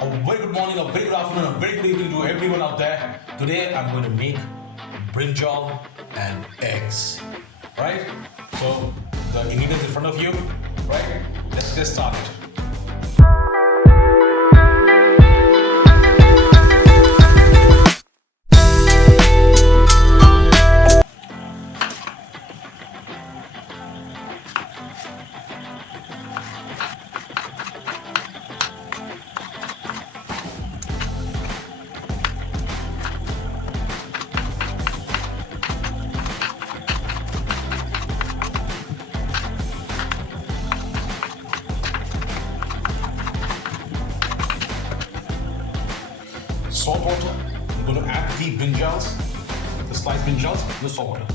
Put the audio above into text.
A very good morning, a very good afternoon, a very good evening to everyone out there. Today I'm going to make brinjal and eggs. Right? So the ingredients in front of you, right? Let's get started. Salt water. I'm going to add the brinjals, the sliced brinjals, the salt water.